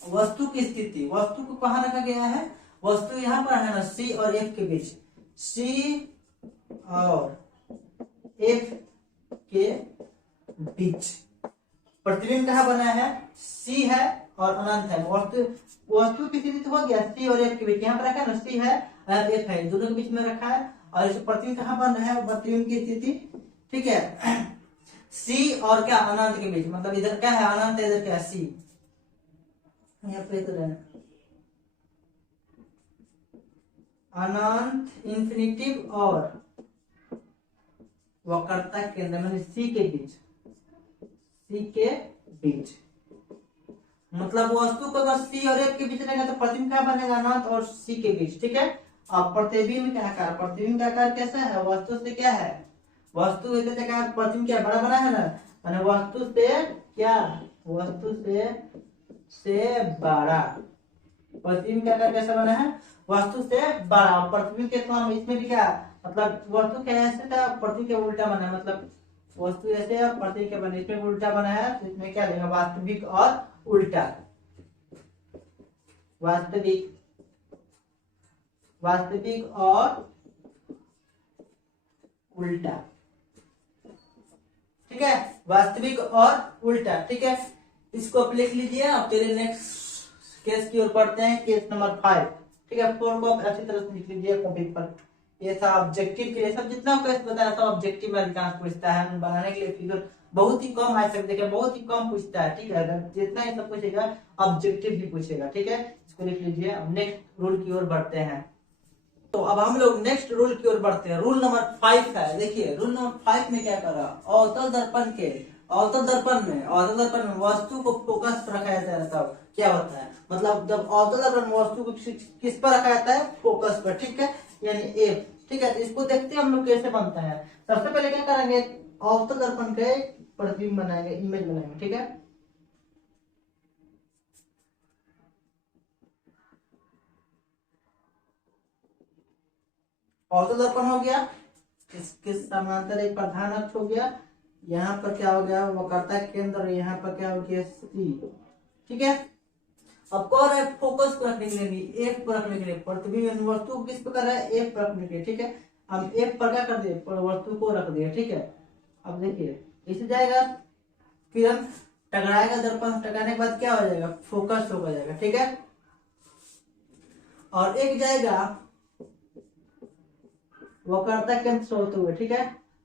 वस्तु की स्थिति, वस्तु को कहाँ रखा गया है, वस्तु यहाँ पर है ना सी और एफ के बीच, सी और एफ के बीच प्रतिबिंब कहाँ बना है, सी है और अनंत है। वस्तु वस्तु की स्थिति तो हो गया सी और एफ के बीच, यहाँ पर रखा है ना सी है और एफ है, दोनों के बीच में रखा है। और इस प्रतिबिंब कहाँ बन रहा है, प्रतिबिंब की स्थिति। ठीक है, सी और क्या अनंत के बीच, मतलब इधर क्या है अनंत है, इधर क्या है सी। यहाँ पे तो अनंत इंफिनिटिव और वक्रता केंद्र मतलब सी के बीच, सी के बीच। मतलब वस्तु को अगर सी और एफ के बीच रहेगा तो प्रतिबिंब क्या बनेगा, अनंत और सी के बीच। ठीक है, अब प्रतिबिंब का आकार, प्रतिबिंब का आकार कैसा है, वस्तु से क्या है, वस्तु से क्या प्रतिबिंब क्या बड़ा बड़ा है ना, माने वस्तु से क्या, वस्तु से बड़ा। प्रतिबिंब का आकार कैसा बना है, वस्तु से बड़ा। प्रतिबिंब के तुलना में इसमें भी क्या, मतलब वस्तु क्या ऐसे था, प्रतिबिंब के उल्टा बना है, मतलब वस्तु ऐसे और प्रतिबिंब के बने, इसमें उल्टा बना है तो इसमें क्या लेगा, वास्तविक और उल्टा। वास्तविक, वास्तविक और उल्टा। ठीक है, वास्तविक और उल्टा। ठीक है, इसको आप लिख लीजिए। अब चलिए नेक्स्ट केस की ओर पढ़ते हैं, केस नंबर 5। ठीक है, 4 को आप अच्छी तरह से लिख लीजिए कॉपी पर। ये था ऑब्जेक्टिव के लिए, सब जितना केस बताया था ऑब्जेक्टिव में अधिकांश पूछता है, बनाने के लिए फिगर बहुत ही कम आए, देखिए बहुत ही कम पूछता है। ठीक है, अगर जितना ही सब पूछेगा ऑब्जेक्टिव ही पूछेगा। ठीक है, इसको लिख लीजिए। अब नेक्स्ट रूल की ओर बढ़ते हैं। तो अब हम लोग नेक्स्ट रूल की ओर बढ़ते हैं। रूल नंबर 5 है, देखिए रूल नंबर 5 में क्या करा, अवतल दर्पण के, अवतल दर्पण में वस्तु को फोकस पर रखा जाता है तब क्या होता है, मतलब जब अवतल दर्पण में वस्तु को किस पर रखा जाता है, फोकस पर। ठीक है, यानी एफ। ठीक है, तो इसको देखते हैं हम लोग कैसे बनता है। सबसे पहले क्या करेंगे, अवतल दर्पण के प्रतिबिंब बनाएंगे, इमेज बनाएंगे। ठीक है, अवतल दर्पण हो गया, इसके समांतर एक प्रधान अक्ष हो गया, यहाँ पर क्या हो गया, वक्रता केंद्र, यहाँ पर क्या हो गया सी। ठीक है, अब कौन है फोकस को रखने के लिए, एफ पर रखने के लिए, प्रतिबिंब वस्तु को किस पर कर रहा है, एफ पर रखने के लिए। ठीक है, हम एफ पर क्या कर दिए, वस्तु को रख दिए। ठीक है, अब देखिए इसे जाएगा किरण, टकराएगा दर्पण, टकराने के बाद क्या हो जाएगा, फोकस हो जाएगा। ठीक है, और एक जाएगा वक्रता केंद्र से होते हुए। ठीक है,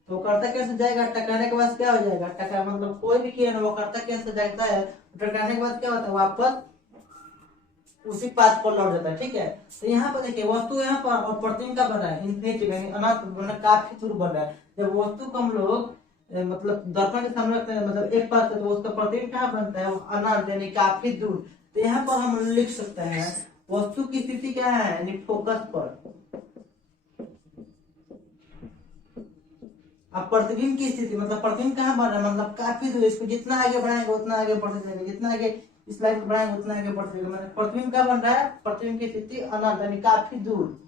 तो वक्रता केंद्र से जाएगा, टकराने के बाद क्या हो जाएगा, टकरा मतलब कोई भी किरण वक्रता केंद्र से जाता है, टकराने के बाद क्या होता है, वापस उसी पाथ पर लौट जाता है। ठीक है, तो यहाँ पर देखिए वस्तु यहाँ पर और प्रतिबिंब का बन रहा है इंफिनिटी में, अनंत मतलब काफी दूर बन रहा है। जब वस्तु को हम लोग मतलब दर्पण के सामने रखते हैं, मतलब एक पास तो उसका प्रतिबिंब कहाँ बनता है, अनंत यानी काफी दूर। तो यहाँ पर हम लिख सकते हैं वस्तु की स्थिति क्या है, यानी फोकस पर। अब प्रतिबिंब की स्थिति मतलब प्रतिबिंब कहाँ बन रहा है, मतलब काफी दूर, इसको जितना आगे बढ़ाएंगे उतना आगे बढ़ते जाएंगे, जितना आगे इस लाइन को बढ़ाएंगे उतना आगे बढ़ते जाएंगे। मतलब प्रतिबिंब क्या बन रहा है, प्रतिबिंब की स्थिति अनंत यानी काफी दूर,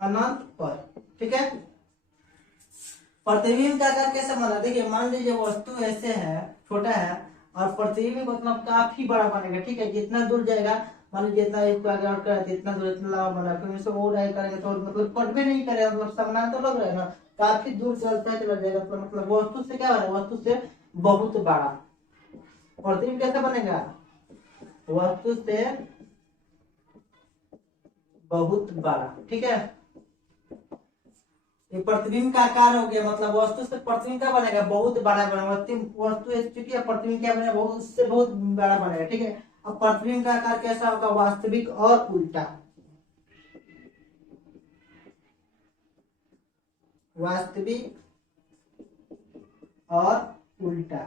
अनंत पर। ठीक है, प्रतिबिंब का आकार कैसा बना, देखिए मान लीजिए वस्तु ऐसे है, छोटा है, और प्रतिबिंब मतलब काफी बड़ा बनेगा। ठीक है, जितना दूर जाएगा, मान लीजिए जितना इसको आगे और कर इतना दूर इतना लंबा बना, फिर इसको और आगे करेंगे तो मतलब कट भी नहीं करेगा, मतलब समानांतर तो लग रहा है ना, काफी दूर चलता है चला जाएगा, तो मतलब वस्तु से क्या बना, वस्तु से बहुत बड़ा। प्रतिबिंब कैसे बनेगा, वस्तु से बहुत बड़ा। ठीक है, ये प्रतिबिंब का आकार हो गया, मतलब वस्तु से प्रतिबिंब क्या बनेगा, बहुत बड़ा बनेगा। वस्तु चूंकि प्रतिबिंब क्या बनेगा, बहुत उससे बहुत बड़ा बनेगा। ठीक है, अब प्रतिबिंब का आकार कैसा होगा, वास्तविक और उल्टा, वास्तविक और उल्टा।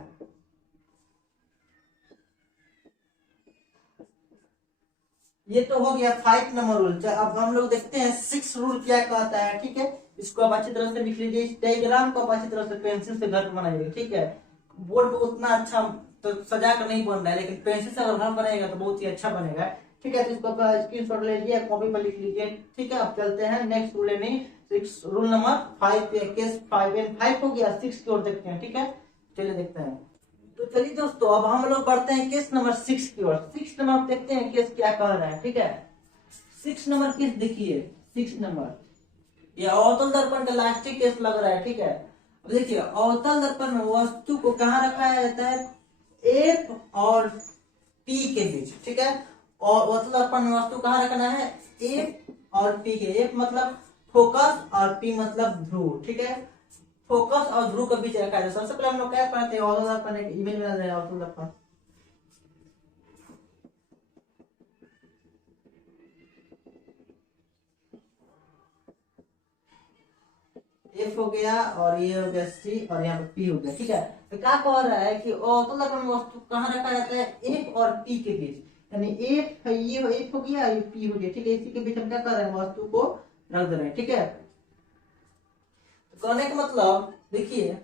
ये तो हो गया 5 नंबर रूल। अब हम लोग देखते हैं 6 रूल क्या कहता है। ठीक है, इसको आप अच्छी तरह से लिख लीजिए। इस डायग्राम को आप अच्छी तरह से पेंसिल से घर पे बनाइएगा। ठीक है, बोर्ड पे उतना अच्छा तो सजा कर नहीं बन रहा है, लेकिन पेंसिल से अगर घर बनाएगा तो बहुत ही अच्छा बनेगा। ठीक है, तो इसको आप स्क्रीनशॉट ले लीजिए, कॉपी पर लिख लीजिए। ठीक है, अब चलते हैं नेक्स्ट रूल यानी 6 रूल नंबर 5 केस 5 एंड 5 हो गया। 6 की ओर देखते हैं। ठीक है, चलिए देखते हैं। तो चलिए दोस्तों, अब हम लोग बढ़ते हैं केस नंबर 6 की ओर। 6 नंबर देखते हैं केस क्या कह रहा है। ठीक है, 6 नंबर केस देखिए। 6 नंबर ये अवतल दर्पण का लास्टिक केस लग रहा है। ठीक है, अब देखिए अवतल दर्पण में वस्तु को कहाँ रखा जाता है? एफ और पी के बीच। ठीक है, और अवतल दर्पण में वस्तु कहाँ रखना है? एफ और पी के। एफ मतलब फोकस और पी मतलब ध्रुव। ठीक है, फोकस और ध्रुव के बीच रखा है। सबसे पहले हम लोग क्या करते हैं, अवतल दर्पण एक इमेज बना रहे हैं। अवतल दर्पण एफ हो गया और ये हो गया सी और यहाँ पे पी हो गया। ठीक है, तो क्या कह रहा है कि अवतल दर्पण में वस्तु कहाँ रखा जाता है? एफ और पी के बीच। यानी एफ है, ये एफ हो गया, ये पी हो गया। ठीक है, इसी के बीच हम क्या कर रहे हैं? वस्तु को रख दे रहे हैं। ठीक है, तो कहने का मतलब देखिए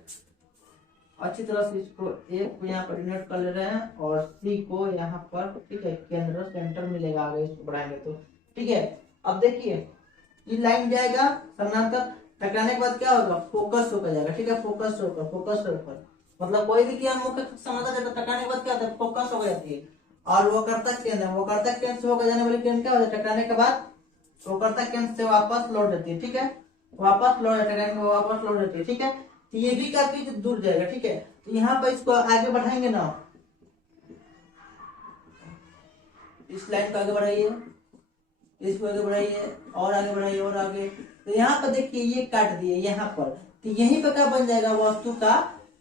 अच्छी तरह से इसको एफ को यहाँ पर डिनोट कर ले रहे हैं और सी को यहाँ पर। ठीक है, केंद्र सेंटर मिलेगा आगे इसको बढ़ाएंगे तो। ठीक है, अब देखिए ये लाइन जाएगा समानांतर, टकराने के बाद क्या होगा? फोकस होकर जाएगा। ठीक है, फोकस होकर, फोकस होकर मतलब कोई भी किरण मुख्य समानांतर जाता है, टकराने के बाद क्या होता है? फोकस हो जाती है। और वो कर्तक केंद्र, वो कर्तक केंद्र से होकर जाने वाली किरण क्या होता है? टकराने के बाद वो कर्तक केंद्र से वापस लौट जाती है। ठीक है, वापस लौट टकराने में वापस लौट जाती है। ठीक है, तो ये भी काफी दूर जाएगा। ठीक है, तो यहाँ पर इसको आगे बढ़ाएंगे ना, इस लाइन को आगे बढ़ाइए, इसको आगे बढ़ाइए और आगे बढ़ाइए और आगे। तो यहाँ पर देखिए ये काट दिए यहाँ पर, तो यहीं पर क्या बन जाएगा? वस्तु का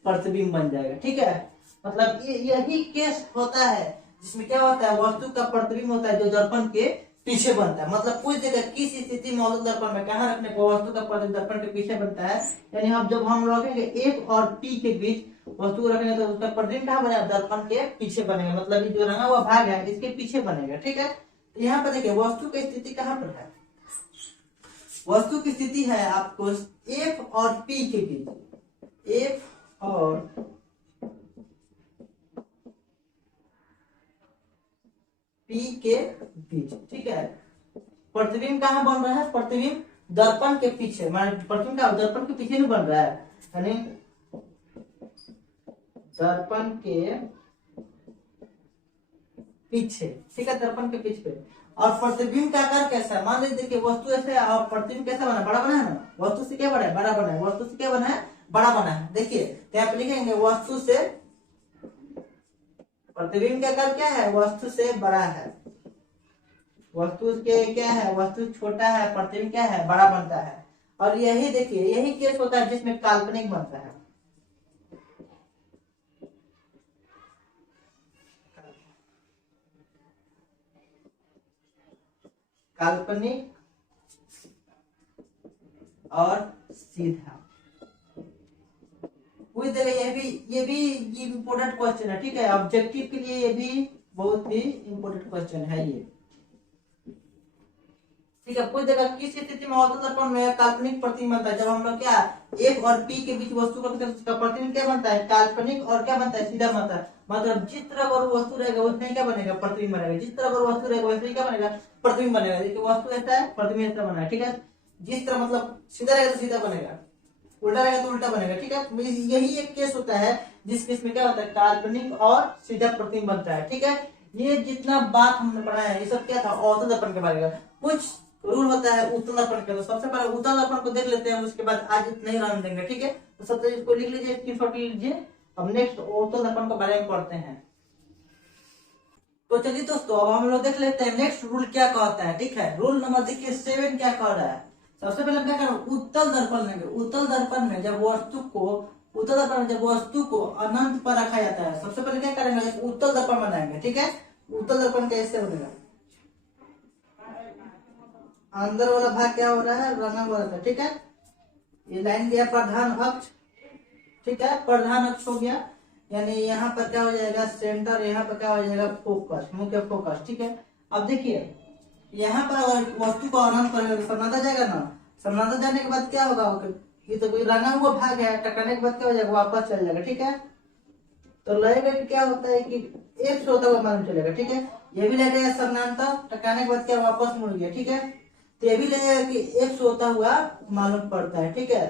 प्रतिबिंब बन जाएगा। ठीक है, मतलब ये यही केस होता है जिसमें क्या होता है? वस्तु का प्रतिबिंब होता है जो दर्पण के पीछे बनता है। मतलब कुछ जगह किस स्थिति में अवतल दर्पण में कहाँ रखने को वस्तु का प्रतिबिंब दर्पण के पीछे बनता है। यानी हम जब हम रखेंगे एफ और पी के बीच वस्तु को रखेंगे तो उसका प्रतिबिंब कहाँ बनेगा? दर्पण के पीछे बनेगा। मतलब ये जो रंगा हुआ भाग है इसके पीछे बनेगा। ठीक है, तो यहाँ पर देखिए वस्तु की स्थिति कहाँ पर है? वस्तु की स्थिति है आपको एफ और पी के बीच। एफ और पी के बीच। ठीक है, प्रतिबिंब कहाँ बन रहा है? प्रतिबिंब दर्पण के पीछे, प्रतिबिंब का दर्पण के पीछे नहीं बन रहा है, यानी दर्पण के पीछे। ठीक है, दर्पण के पीछे। और प्रतिबिंब का आकार कैसा है? मान लीजिए देखिए वस्तु ऐसे है और प्रतिबिंब कैसा बना? बड़ा बना है ना। वस्तु से क्या बड़ा है? बड़ा बना है। वस्तु से क्या बना है? बड़ा बना है। देखिए तो यहाँ पे लिखेंगे वस्तु से प्रतिबिंब का आकार क्या है? वस्तु से बड़ा है। वस्तु के क्या है? वस्तु छोटा है, प्रतिबिंब क्या है? बड़ा बनता है। और यही देखिए यही केस होता है जिसमें काल्पनिक बनता है। काल्पनिक और सीधा। कोई जगह ये भी इम्पोर्टेंट क्वेश्चन है। ठीक है, ऑब्जेक्टिव के लिए ये भी बहुत ही इम्पोर्टेंट क्वेश्चन है ये। ठीक है, कोई जगह किस स्थिति में अवतल दर्पण में काल्पनिक प्रतिबिंब बनता है? जब हम लोग क्या एफ और पी के बीच वस्तु का प्रतिबिंब क्या बनता है? काल्पनिक और क्या बनता है? सीधा बनता है। मतलब जिस तरह पर वस्तु रहेगा उसमें क्या बनेगा? प्रतिबिंब बनेगा। जिस तरह पर वस्तु रहेगा वैसे क्या बनेगा? प्रतिबिंब बनेगा। देखिए वस्तु ऐसा है, प्रतिबिंब ऐसा बना है। ठीक है, जिस तरह मतलब सीधा रहेगा तो सीधा बनेगा, उल्टा रहेगा तो उल्टा बनेगा। ठीक है, यही एक केस होता है जिस केस में क्या होता है? काल्पनिक और सीधा प्रतिबिंब बनता है। ठीक है, ये जितना बात हमने पढ़ा है ये सब क्या था? अवतल दर्पण के बारे में। कुछ रूल होता है उत्तल दर्पण का, तो सबसे पहले उत्तल दर्पण को देख लेते हैं, उसके बाद आज इतना ही रहने देंगे। ठीक है, तो सबसे इसको लिख लीजिए, स्क्रीनशॉट लीजिए। अब नेक्स्ट अवतल दर्पण के बारे में पढ़ते हैं। तो चलिए दोस्तों, अब हम लोग देख लेते हैं नेक्स्ट रूल क्या कहता है। ठीक है, रूल नंबर देखिए 7 क्या कह रहा है। सबसे पहले क्या करें? उत्तल दर्पण लेंगे। उत्तल दर्पण में जब वस्तु को अनंत पर रखा जाता है, सबसे पहले क्या करेंगे? उत्तल दर्पण बनाएंगे। ठीक है, उत्तल दर्पण कैसे बनेगा? अंदर वाला भाग क्या हो रहा है? रंगा हुआ रहता है। ठीक है, ये लाइन दिया प्रधान अक्ष। ठीक है, प्रधान अक्ष हो गया, यानी यहाँ पर क्या हो जाएगा? सेंटर। यहाँ पर क्या हो जाएगा? फोकस, मुख्य फोकस। ठीक है, अब देखिए यहाँ पर अगर वस्तु को अनंत करेंगे तो समानता जाएगा ना, समानता जाने के बाद क्या होगा, ये तो कोई रंगा हुआ भाग है, टकराने के बाद क्या हो जाएगा, वापस चल जाएगा। ठीक है, तो लगेगा कि क्या होता है कि एक से होता हुआ मालूम चलेगा। ठीक है, ये भी लगेगा समानता, टकराने के बाद क्या वापस मुड़ गया। ठीक है, तो ये भी लगेगा कि एक से होता हुआ मालूम पड़ता है। ठीक है,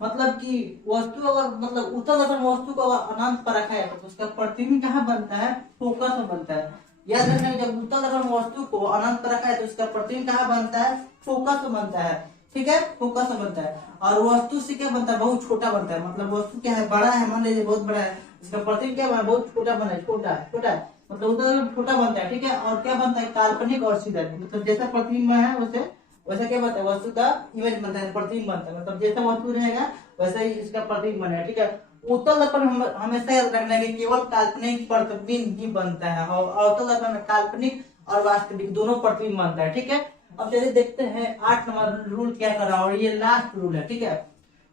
मतलब कि वस्तु अगर मतलब उत्तल दर्पण वस्तु को अगर अनंत पर रखा है तो उसका प्रतिबिंब कहाँ बनता है, फोकस में बनता है। याद रखना, जब उत्तल दर्पण वस्तु को अनंत पर रखा है तो उसका प्रतिबिंब कहाँ बनता है, फोकस में बनता है। ठीक है, फोकस में बनता है। और वस्तु से क्या बनता है, बहुत छोटा बनता है। मतलब वस्तु क्या है, बड़ा है, मान लीजिए बहुत बड़ा है, इसका प्रतिबिंब क्या बना, बहुत छोटा बना है, छोटा छोटा मतलब उत्तल छोटा बनता है। ठीक है, और क्या बनता है, काल्पनिक और सीधा, मतलब जैसा प्रतिबिंब है वैसे वैसा क्या बनता है, वस्तु का इमेज बनता है, प्रतिबिंब बनता है। मतलब जैसा वस्तु रहेगा वैसा ही इसका प्रतिबिंब बनेगा। ठीक है, उत्तल दर्पण हमेशा याद रखना है कि केवल काल्पनिक प्रतिबिंब ही बनता है, और अवतल दर्पण में काल्पनिक और वास्तविक दोनों प्रतिबिंब बनता है। ठीक है, अब चलिए देखते हैं 8 नंबर रूल क्या कर रहा है, और ये लास्ट रूल है। ठीक है,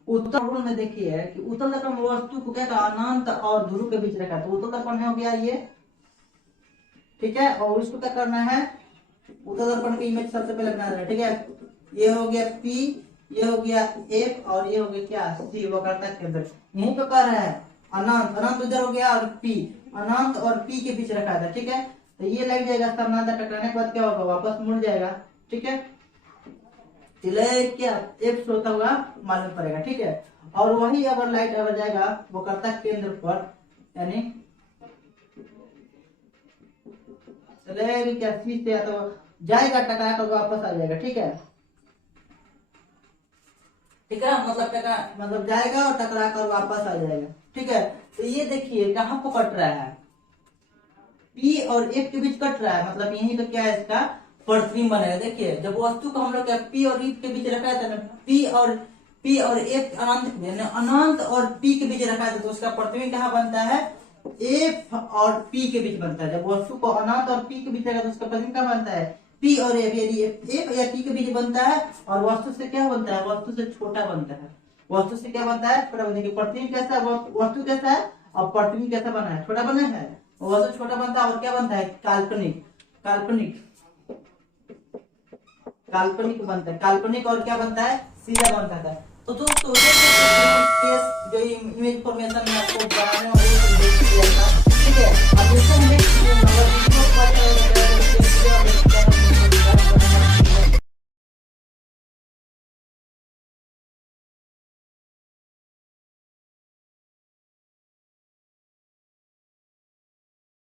उत्तल रूल में देखिए कि उत्तल दर्पण वस्तु को क्या कहा, अनंत और ध्रुव के बीच रखा है, तो उत्तल दर्पण हो गया ये। ठीक है, और इसको क्या करना है, उत्तल दर्पण की इमेज सबसे पहले बना है। ठीक है, ये हो गया P, ये हो गया F, और ये हो गया क्या, C, वक्रता केंद्र। यहीं पे कर रहा है अनंत, अनंत उधर हो गया, और P, अनंत और P के बीच रखा था। ठीक है, तो ये लग जाएगा, समानता टकराने के बाद क्या होगा, वापस मुड़ जाएगा। ठीक है, क्या F होता हुआ मालूम पड़ेगा। ठीक है, और वही अगर लाइट अगर जाएगा वक्रता केंद्र पर, यानी क्या C से तो जाएगा, टकरा कर वापस आ जाएगा। ठीक है, ठीक है, मतलब टकरा मतलब जाएगा और टकरा कर वापस आ जाएगा। ठीक है, तो ये देखिए कहाँ को कट रहा है, P और F के बीच कट रहा है, मतलब यहीं पे क्या है, इसका प्रतिबिंब बनेगा। देखिए जब वस्तु को हम लोग क्या P और F के बीच रखा है ना, P और F अनंत और P के बीच रखा है, तो उसका प्रतिबिंब कहाँ बनता है, F और P के बीच बनता है। जब वस्तु को अनंत और P के बीच रखा है तो उसका प्रतिबिंब कहाँ बनता है, P और F। यदि F या P के बीच बनता है और वस्तु से क्या बनता है, वस्तु से छोटा बनता है, वस्तु से क्या बनता है, छोटा बनता है। प्रतिबिंब कैसा है, वस्तु कैसा है और प्रतिबिंब कैसा बना है, छोटा बना है, वस्तु छोटा बनता है और क्या बनता है, काल्पनिक, काल्पनिक काल्पनिक बनता है, काल्पनिक और क्या बनता है, सीधा बनता है। तो दोस्तों केस जो इमेज फॉर्मेशन में आपको बनाने वाले ठीक है।